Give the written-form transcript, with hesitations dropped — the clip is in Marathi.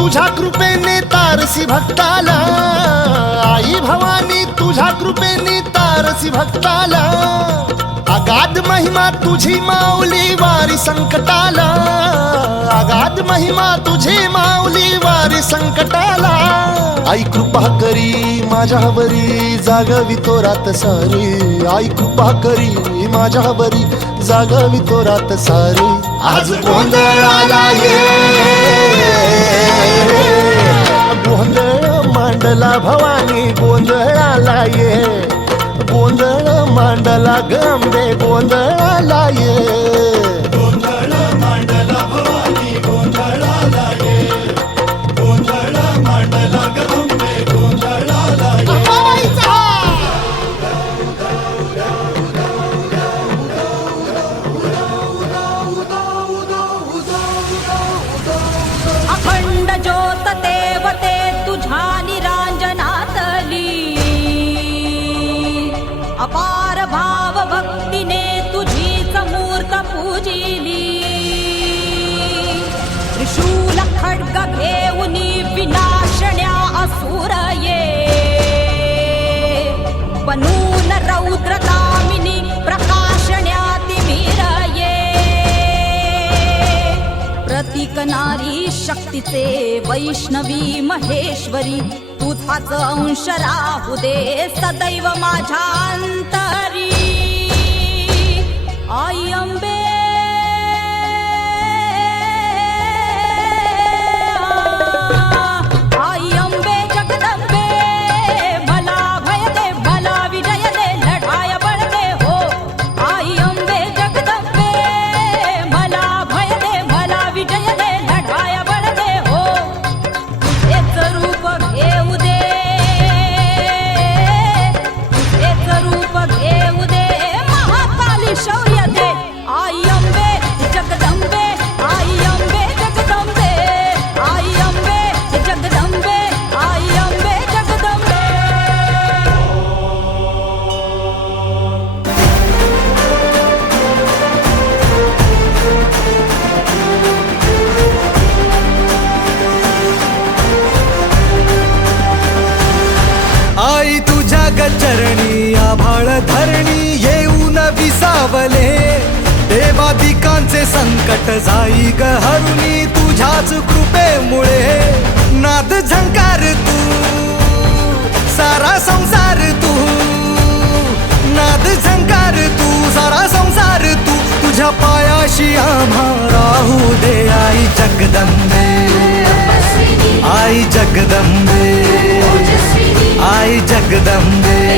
तुझ्या कृपेने तारसी भक्ताला, आई भवानी तुझ्या कृपेने तारसी भक्ताला, अगाध महिमा तुझी माऊली वारी संकटाला, अगाध महिमा तुझी माऊली वारी संकटाला. आई कृपा करी माझ्यावरी जागवी तो रात सारी, आई कृपा करी माझ्यावरी जागवी तो रात सारी. आज गोंधळाला ये, गोंधळ मांडला भवानी गोंधळाला ये, गोंधळ मांडला गंबे गोंधळाला ये, गोंधळ मांडला भवानी गोंधळाला ये, गोंधळ मांडला गंबे गोंधळाला ये. अखंड ज्योत देवते तुझ्या निरांजनातली, अपार भाव भक्तीने तुझीच मूर्त पूजिली. त्रिशूल खड्ग घेऊनी विनाशण्या असुर ये, बनून रौद्र दामिनी प्रकाशण्या तिमिर ये. प्रतीक नारी शक्तीचे वैष्णवी महेश्वरी, तुझाच अंश राहू दे सदैव माझ्या अंतरी. आई अंबे आई अंबे जगदंबे, मला भय दे मला विजय दे लढाया बळ दे हो. आई अंबे जगदंबे, मला भय दे मला विजय दे लढाया बळ दे हो. तुझेच रूप घेऊ दे, तुझेच रूप घेऊ दे, महाकाली शौर्य दे. आई अंबे जगदंबे, आई अंबे जगदंबे, आई अंबे जगदंबे, आई अंबे जगदंबे. आई तुझ्या गचरणी आभाळ धरणी येऊन विसावले, देवादिकांचे संकट जाई ग हरुणी तुझ्याच कृपेमुळे. नाद झंकार तू सारा संसार तू, नाद झंकार तू सारा संसार तू, तुझ्या पायाशी आम्हा राहू दे आई जगदंबे, आई जगदंबे, आई जगदंबे.